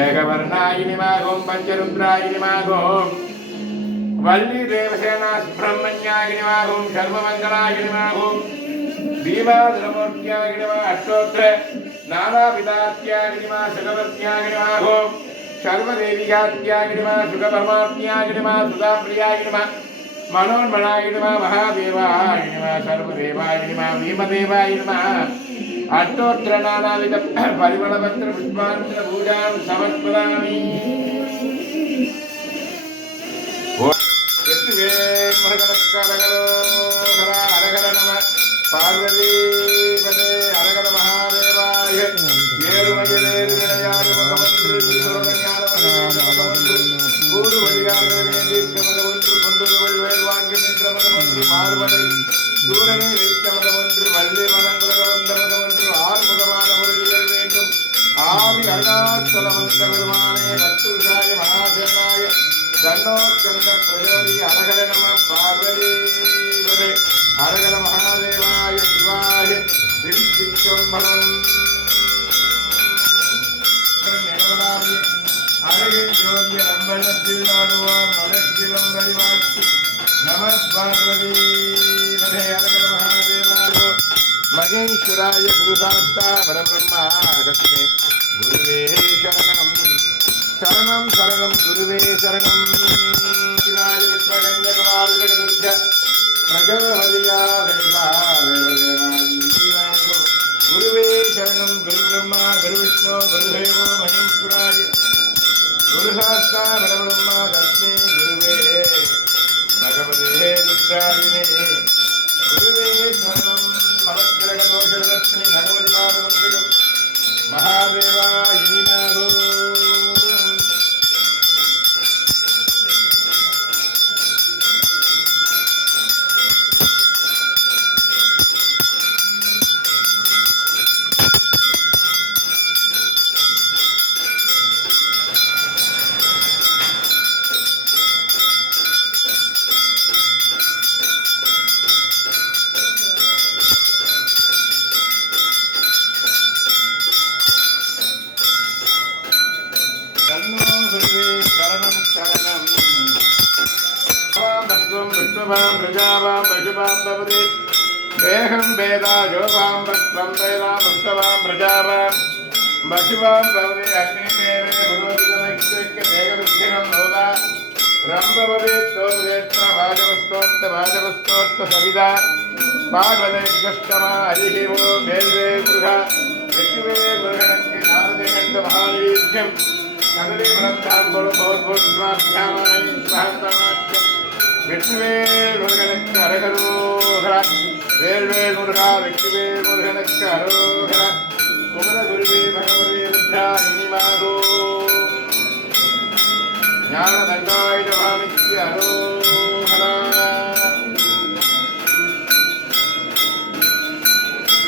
ஏகவர்ணாயினிமாகும் பஞ்சருத்ராயினிமாகும் வள்ளி தேவசேனா சுப்பிரமணியாயினிமாகும் சர்வமங்களாயினிமாகும் भीमाधरमूर्त्यागिनिमा अष्टोत्तर नानाविधात्यागिनिमा सुखवर्त्यागिनिमाहो सर्वदेविकात्यागिनिमा सुखपरमात्यागिनिमा सुधाप्रियागिनिमा मनोन्मनागिनिमा महादेवागिनिमा सर्वदेवागिनिमा भीमदेवागिनिमा अष्टोत्तर नानाविध परिमलपत्र पुष्पांतर पूजां समर्पयामि பார்வதி பதே அரகர மகாதேவாய ஏழுமயிலேறு விளையாடு மகமன்று ஈஸ்வரஞான மகமன்று கூடு வழியாக தீர்க்க மதமொன்று கொண்டுருவள் வேல் வாங்கி நின்ற மதமொன்று மாறுபடை சூரனை வைத்த மதமொன்று வள்ளி மனங்குலக வந்த மதமொன்று ஆறுமுகமான பொருளியல் வேண்டும் ஆவி அருணாச்சல வந்த பெருமானே நத்துஷாய மகாசேனாய தன்னோச்சந்த பிரயோதி அரகர நம பார்வதி பதே அரகர மகாதேவாய சிவாய திருச்சிற்றம்பலம் அழகின் ஜோதிய நம்பலத்தில் ஆடுவார் மலர்ச்சிலம் வழிவாழ்த்து நம பார்வதி பதே அரகர மகாதேவாய மகேஸ்வராய குருசாஸ்தா பரபிரம்மா லக்ஷ்மி குருவே சரணம் சரணம் சரணம் குருவே சரணம் விநாய விஸ்வகன்யகுமார துர்க गुरुवे शरणं गुरु ब्रह्मा गुरु विष्णु गुरुदेवो महेश्वराय गुरुशास्ता परब्रह्मा तस्मै गुरुवे भगवते रुद्रायणे गुरुवे शरणं महद्ग्रहदोषलक्ष्मी भगवति पादमन्दिरं महादेवाय नमो प्रजावां पशुपां भवति देहं वेदा योगां वस्त्रं वेदा पुष्टवां प्रजावां पशुपां भवति अग्निमेवे भगवद्गीतमैक्यैक्य देहविग्रहं भवता रम्भभवेत्तोत्रेत्र भाजवस्तोत्त सविता पार्वतीष्टमा हरिः वो वेल्वेल् मुरुघा வெற்றிவேல் முருகனுக்கு நாரதேகண்ட மகாவீர்யம் நகரே மனத்தான் பொரு பௌர்போத்மாத்தியாமாய் ஸ்வாகதமாத்தியம் வெற்றிவேல் முருகனுக்கு அரகரோகரா வேல்வேல் முருகா வெற்றிவேல் முருகனுக்கு அரோகரா குமரகுருவே பகவதே ருத்ரா இனிமாகோ ஞானதண்டாய